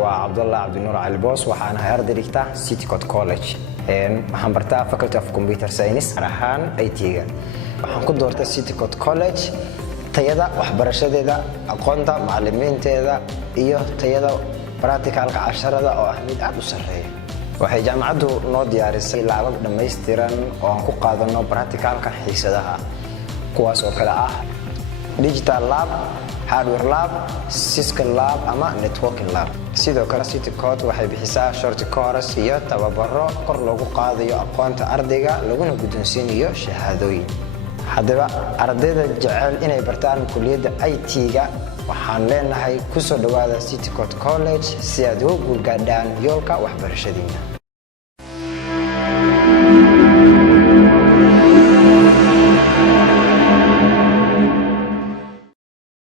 waa Cabdullah Cabdinuur Ali Boos waxaan ahay arday dhigta City Code College waxaan bartaa Faculty of Computer Science ahaan IT-ga waxaan ku doortay City Code College tayada waxbarashadeeda aqoonta macallimiinteeda iyo tayada practicalka casharada oo ah mid aad u sareeya waxay jaamacaddu noo diyaarisay laabab dhameystiran oo aan ku qaadano practicalka xiisadaha kuwaas oo kala ah digital lab hardware lab system lab ama networking lab sidoo kale City Code waxay bixisaa short course iyo tababaro kor loogu qaadayo aqoonta ardayga laguna guddoonsiinayo shahaadooyin haddaba ardayda jecel inay bartaan kulliyadda IT-ga waxaan leenahay ku soo dhawaada City Code College si aad ugu gaadhaan yoolka waxbarashadiina